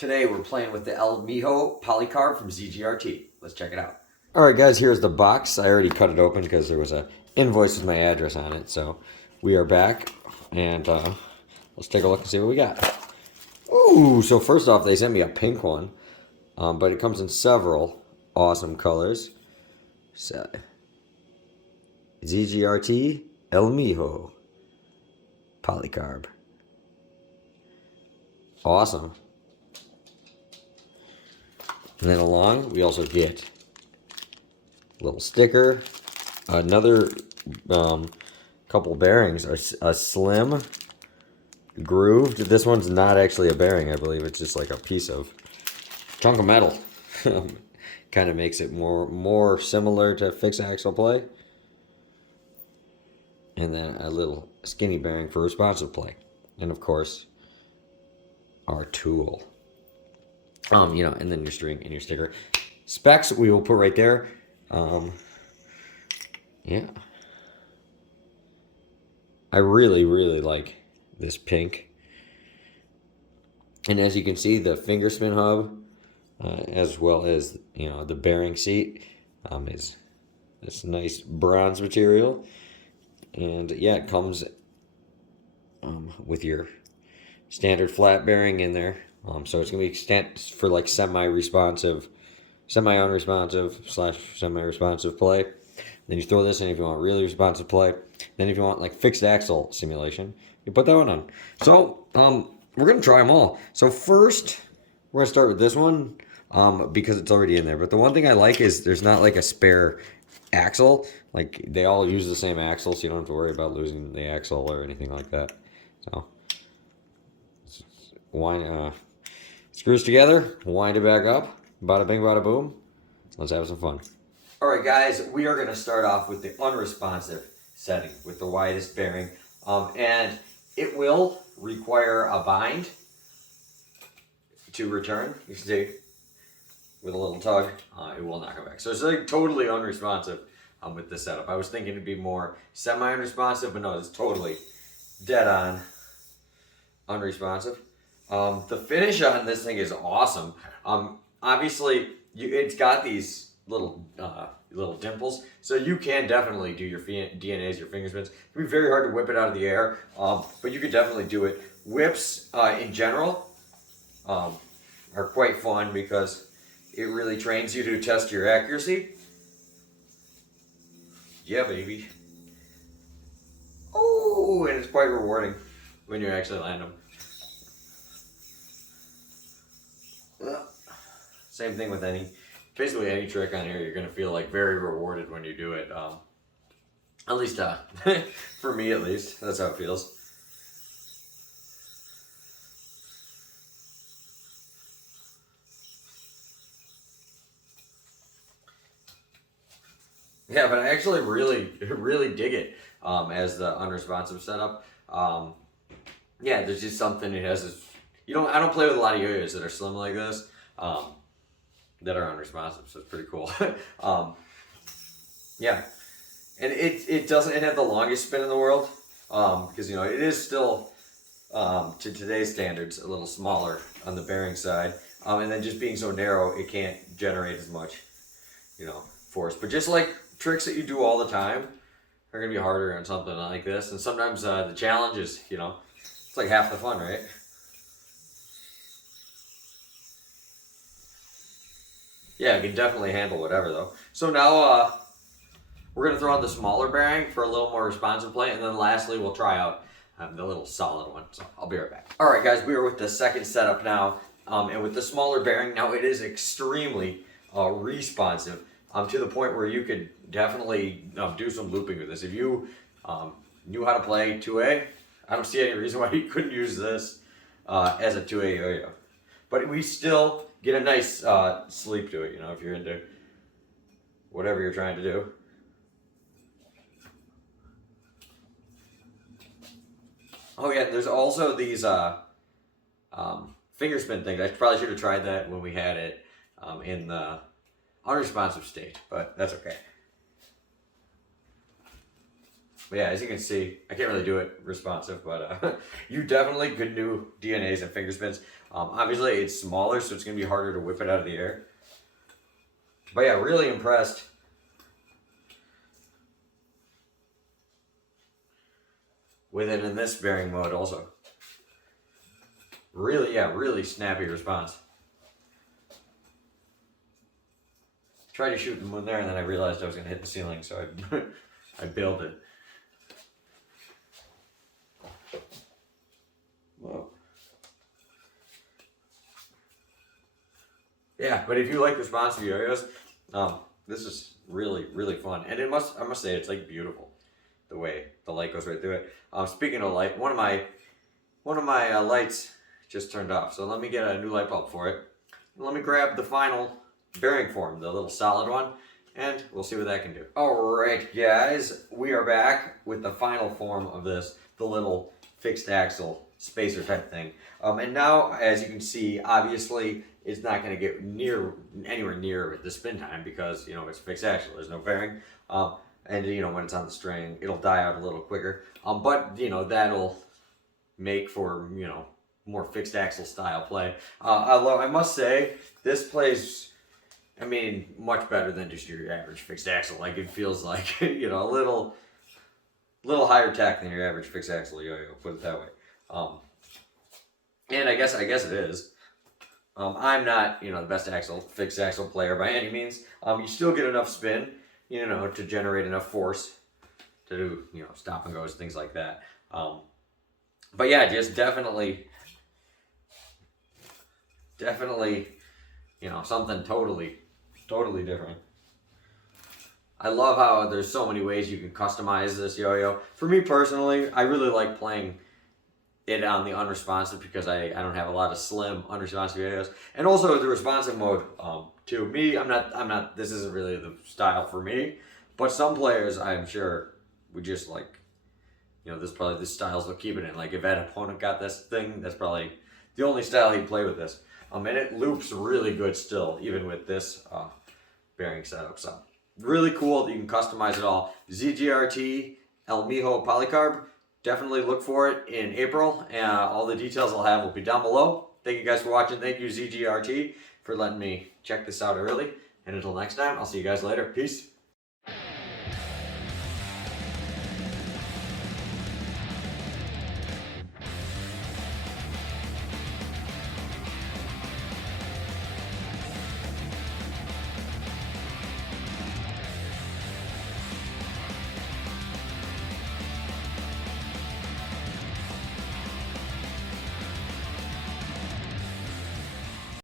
Today we're playing with the MiJo Polycarb from ZGRT. Let's check it out. Alright guys, here's the box. I already cut it open because there was an invoice with my address on it. So we are back and let's take a look and see what we got. Ooh, so first off they sent me a pink one. But it comes in several awesome colors. So, ZGRT MiJo Polycarb. Awesome. And then along, we also get a little sticker, another couple bearings, a slim grooved. This one's not actually a bearing, I believe. It's just like a piece of chunk of metal. Kind of makes it more similar to fixed axle play. And then a little skinny bearing for responsive play. And of course, our tool. And then your string and your sticker. Specs we will put right there. Yeah. I really like this pink. And as you can see, the finger spin hub, as well as, the bearing seat, is this nice bronze material. And yeah, it comes with your standard flat bearing in there. So it's going to be for like semi-unresponsive / semi-responsive play. Then you throw this in if you want really responsive play. Then if you want like fixed axle simulation, you put that one on. So we're going to try them all. So first, we're going to start with this one because it's already in there. But the one thing I like is there's not like a spare axle. Like they all use the same axle, so you don't have to worry about losing the axle or anything like that. So screws together, wind it back up, bada bing, bada boom. Let's have some fun. All right, guys, we are going to start off with the unresponsive setting with the widest bearing, and it will require a bind to return. You can see with a little tug, it will not come back. So it's like totally unresponsive with this setup. I was thinking it'd be more semi-unresponsive, but no, it's totally dead on unresponsive. The finish on this thing is awesome. Obviously, it's got these little dimples, so you can definitely do your DNAs, your finger spins. It can be very hard to whip it out of the air, but you can definitely do it. Whips, in general, are quite fun because it really trains you to test your accuracy. Yeah, baby. Oh, and it's quite rewarding when you actually land them. Same thing with basically any trick on here, you're going to feel like very rewarded when you do it. At least, for me at least, that's how it feels. Yeah, but I actually really dig it as the unresponsive setup. Yeah, there's just something it has this, I don't play with a lot of yo-yos that are slim like this. That are unresponsive, so it's pretty cool. Yeah, and it doesn't have the longest spin in the world because it is still to today's standards a little smaller on the bearing side, and then just being so narrow, it can't generate as much force. But just like tricks that you do all the time are gonna be harder on something like this, and sometimes the challenge is it's like half the fun, right? Yeah, it can definitely handle whatever though. So now we're going to throw on the smaller bearing for a little more responsive play, and then lastly we'll try out the little solid one. So I'll be right back. All right, guys, we are with the second setup now, and with the smaller bearing now, it is extremely responsive to the point where you could definitely do some looping with this. If you knew how to play 2A, I don't see any reason why you couldn't use this as a 2A yo-yo. But we still get a nice sleep to it, if you're into whatever you're trying to do. Oh yeah, there's also these finger spin things. I probably should have tried that when we had it in the unresponsive state, but that's okay. But yeah, as you can see, I can't really do it responsive, but you definitely could do DNAs and finger spins. Obviously, it's smaller, so it's going to be harder to whip it out of the air. But yeah, really impressed. With it in this bearing mode also. Really, yeah, really snappy response. Tried to shoot the moon there, and then I realized I was going to hit the ceiling, so I bailed it. Whoa. Yeah, but if you like responsive yo-yos, this is really, really fun, and I must say, it's like beautiful, the way the light goes right through it. Speaking of light, one of my lights just turned off, so let me get a new light bulb for it. Let me grab the final bearing form, the little solid one, and we'll see what that can do. Alright guys, we are back with the final form of this, the little fixed axle spacer type thing. And now, as you can see, obviously it's not going to get anywhere near the spin time because, you know, it's fixed axle, there's no bearing. And, you know, when it's on the string, it'll die out a little quicker. But, you know, that'll make for, you know, more fixed axle style play. Although I must say, this plays, I mean, much better than just your average fixed axle. Like, it feels like, you know, a little higher tech than your average fixed axle yo-yo, put it that way. And I guess it is. I'm not, you know, the best fixed axle player by any means. You still get enough spin, you know, to generate enough force to do, you know, stop and goes, things like that. But yeah, just definitely, you know, something totally different. I love how there's so many ways you can customize this yo-yo. For me personally, I really like playing it on the unresponsive because I don't have a lot of slim unresponsive yo-yos, and also the responsive mode. To me, I'm not. This isn't really the style for me, but some players I'm sure would just like, you know, this style's what keep it in. Like if that opponent got this thing, that's probably the only style he'd play with this. And it loops really good still, even with this bearing setup. So really cool that you can customize it all. ZGRT MiJo Polycarb. Definitely look for it in April. All the details I'll have will be down below. Thank you guys for watching. Thank you ZGRT for letting me check this out early. And until next time, I'll see you guys later. Peace.